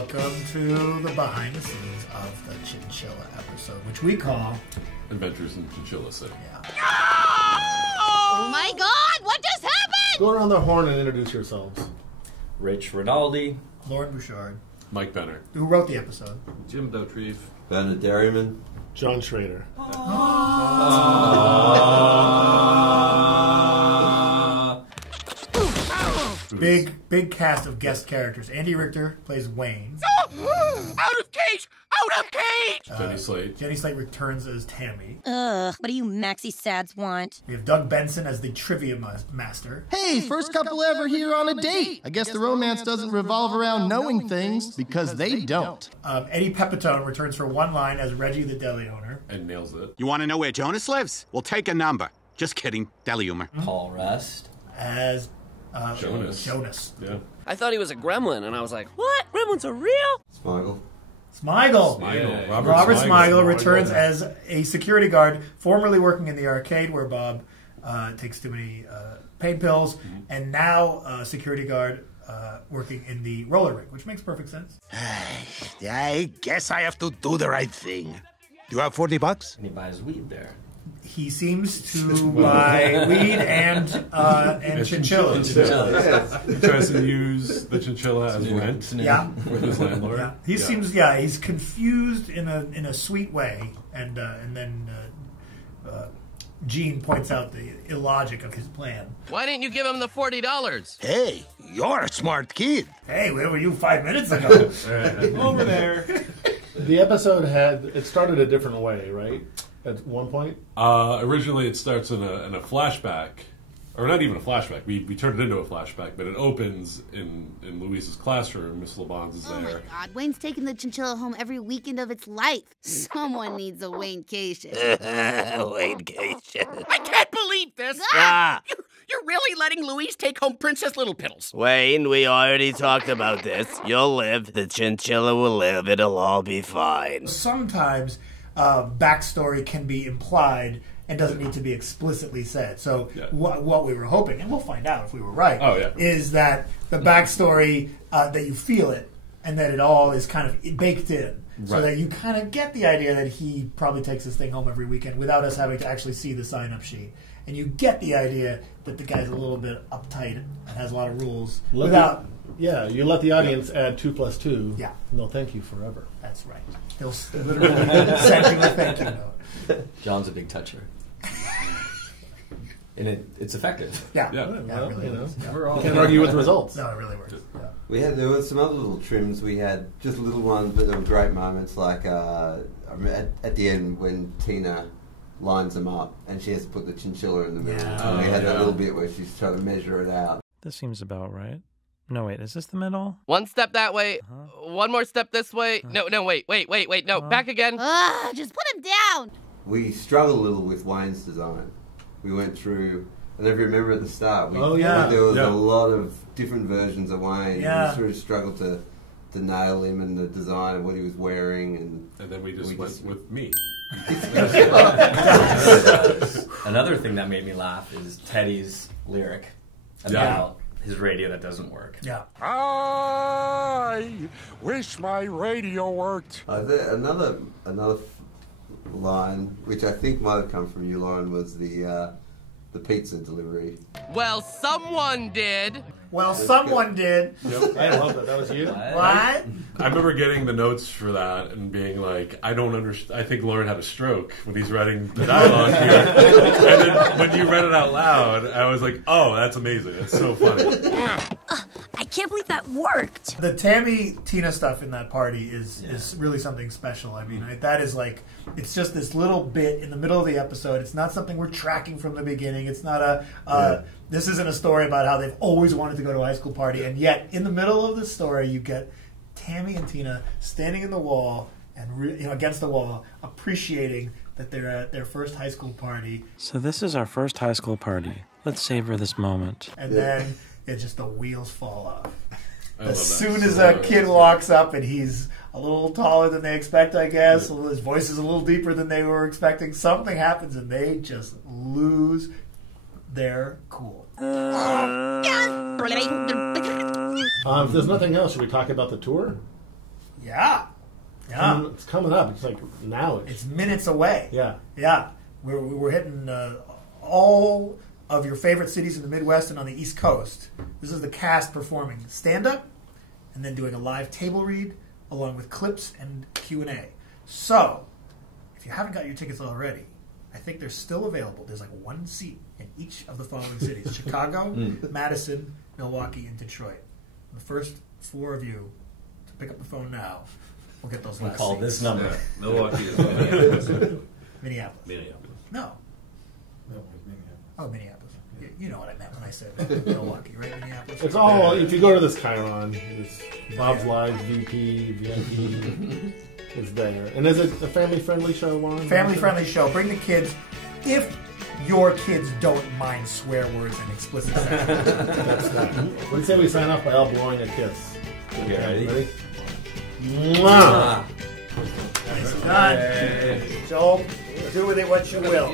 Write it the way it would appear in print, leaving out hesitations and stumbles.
Welcome to the behind the scenes of the Chinchilla episode, which we call Adventures in Chinchilla Sitting. Yeah. Oh my God! What just happened? Go around the horn and introduce yourselves. Rich Rinaldi. Loren Bouchard. Mike Benner. Who wrote the episode? Jim Dauterive. Bernard Derriman. Jon Schroeder. Big cast of guest characters. Andy Richter plays Wayne. Out of cage! Out of cage! Jenny Slate. Jenny Slate returns as Tammy. Ugh, what do you maxi sads want? We have Doug Benson as the trivia master. Hey, first couple ever here on a date. I guess the romance doesn't revolve around knowing things, because they don't. Eddie Pepitone returns for one line as Reggie the deli owner. And nails it. You want to know where Jonas lives? Well, take a number. Just kidding. Deli humor. Paul Rust. As Jonas. Yeah. I thought he was a gremlin, and I was like, what? Gremlins are real? Smigel. Smigel. Robert Smigel returns as a security guard formerly working in the arcade where Bob takes too many pain pills, and now a security guard working in the roller rink, which makes perfect sense. I guess I have to do the right thing. Do you have $40? And he buys weed there. He seems to buy weed and chinchillas. He tries to use the chinchilla as rent. Yeah. With his landlord. Yeah. He seems he's confused in a sweet way, and then Gene points out the illogic of his plan. Why didn't you give him the $40? Hey, you're a smart kid. Hey, where were you 5 minutes ago? Over there. The episode it started a different way, right? At one point? Originally it starts in a flashback. Or not even a flashback. We turned it into a flashback, but it opens in Louise's classroom. Miss LeBon's is there. Oh my God, Wayne's taking the chinchilla home every weekend of its life. Someone needs a Wayne-cation. Wayne-cation. I can't believe this! You're really letting Louise take home Princess Little Piddles. Wayne, we already talked about this. You'll live. The chinchilla will live. It'll all be fine. Sometimes backstory can be implied and doesn't need to be explicitly said. So what we were hoping, and we'll find out if we were right, is that the backstory, that you feel it, and that it all is kind of baked in. So that you kind of get the idea that he probably takes this thing home every weekend without us having to actually see the sign-up sheet. And you get the idea that the guy's a little bit uptight and has a lot of rules. You let the audience add 2 + 2. Yeah. And they'll thank you forever. That's right. They'll literally send you a thank you note. John's a big toucher. And it's effective. Yeah. Well, it really is. You can't argue with the results. No, it really works. There were some other little trims. We had just little ones, but there were great moments. Like at the end when Tina lines them up, and she has to put the chinchilla in the middle. Yeah. And we had that little bit where she's trying to measure it out. This seems about right. No, wait, is this the middle? One step that way, one more step this way. No, wait, no, back again. Just put him down. We struggled a little with Wayne's design. We went through, and if you remember at the start, there was a lot of different versions of Wayne. Yeah. We sort of struggled to nail him and the design of what he was wearing. And then we just went with me. Another thing that made me laugh is Teddy's lyric about his radio that doesn't work. Yeah. I wish my radio worked. Another line, which I think might have come from you, Loren, was the pizza delivery. Well, someone did. Well, someone did. Yep. I love that. That was you? What? I remember getting the notes for that and being like, I don't understand. I think Loren had a stroke when he's writing the dialogue here. And then when you read it out loud, I was like, oh, that's amazing. It's so funny. I can't believe that worked. The Tammy Tina stuff in that party is really something special. I mean, that is like, it's just this little bit in the middle of the episode. It's not something we're tracking from the beginning. It's not this isn't a story about how they've always wanted to go to a high school party, and yet in the middle of the story you get Tammy and Tina standing in the wall and against the wall, appreciating that they're at their first high school party. So this is our first high school party. Let's savor this moment. And then the wheels fall off. As soon as a kid walks up and he's a little taller than they expect, I guess, his voice is a little deeper than they were expecting, something happens and they just lose their cool. If there's nothing else, should we talk about the tour? Yeah. It's coming up. It's like now. It's minutes away. Yeah. Yeah. We're hitting all of your favorite cities in the Midwest and on the East Coast. This is the cast performing stand-up and then doing a live table read along with clips and Q&A. So, if you haven't got your tickets already, I think they're still available. There's like one seat in each of the following cities: Chicago, Madison, Milwaukee, and Detroit. And the first 4 of you to pick up the phone now will get those last call seats. this number. Yeah. Milwaukee is Minneapolis. Minneapolis. No. Oh, Minneapolis. You know what I meant when I said Milwaukee, right? Minneapolis. It's all, if you go to this Chiron, it's Bob's Live, VP, VIP, it's there. And is it a family-friendly show, Lauren? Family-friendly show. Bring the kids. If your kids don't mind swear words and explicit sex. That's that. What do you say we sign off by all blowing a kiss? Okay, ready? Mwah! Nice done. Joel, do with it what you will.